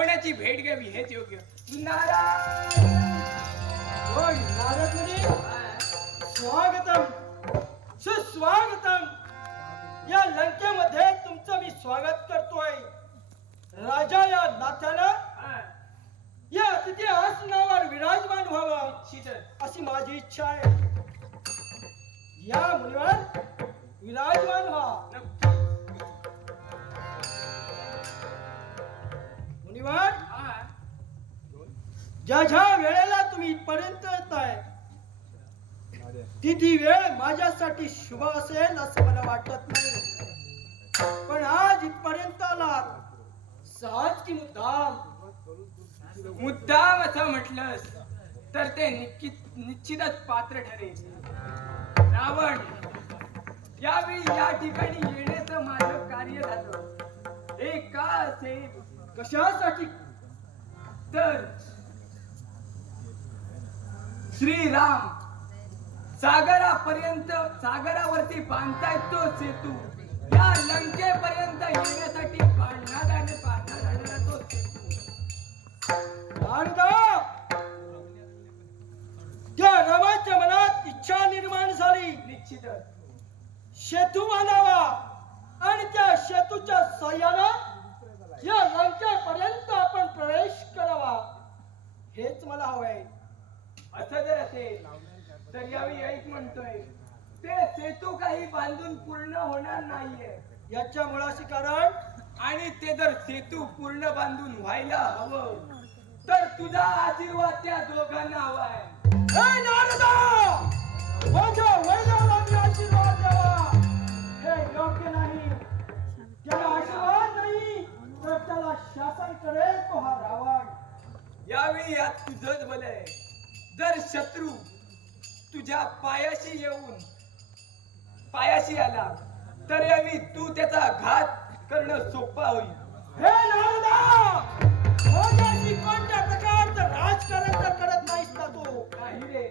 रावणाची भेट घ्यावी हेच योग्य. नारायण. होय नारद मुनी, स्वागतम सुस्वागतम. या लंकेमध्ये तुमचं मी स्वागत करतोय. राजा या नात्यानं या अतिथी आसनावर विराजमान व्हावं अशी माझी इच्छा आहे. या मुनिवर विराजमान व्हा. मुनिवर, ज्या ज्या वेळेला तुम्ही इथपर्यंत येताय ती वेळ माझ्यासाठी शुभ असेल असं मला वाटत नाही. पण आज इथपर्यंत आलात सहज की मुद्दाम असं म्हटलंस तर ते निश्चितच पात्र ठरेल. रावण यावेळी या ठिकाणी येण्याचं माझं कार्य झालं. हे का असेल? कशासाठी? तर श्रीराम सागरावरती बांधतायत तो सेतू. या लंकेपर्यंत येण्यासाठी बांधण्यात जाणारा तो सेतू. त्या रामाच्या मनात इच्छा निर्माण झाली निश्चितच सेतू बांधावा आणि त्या सेतूच्या साह्यानं या लंकेपर्यंत आपण प्रवेश करावा हेच मला हवंय. असं जर असेल तर यावेळी ऐक म्हणतोय ते सेतू काही बांधून पूर्ण होणार नाहीये. याच्या मुळाशी कारण आणि ते जर सेतू पूर्ण बांधून व्हायला हवं तर तुझा आशीर्वाद त्या दोघांना हवाय. हे नारदा, माझ्या वैद्याला मी आशीर्वाद द्यावा हे योग्य नाही. त्याला आशीर्वाद नाही तर त्याला शासन करेल तो हा रावण. यावेळी यात तुझंच भलं आहे. जर शत्रू तुझ्या पायाशी आला तर यावेळी तू त्याचा घात करणं सोपं होईल. हे नारदा, माझ्याशी कोणत्या प्रकारचं राजकारण तर करत नाहीस ना तू? नाही रे,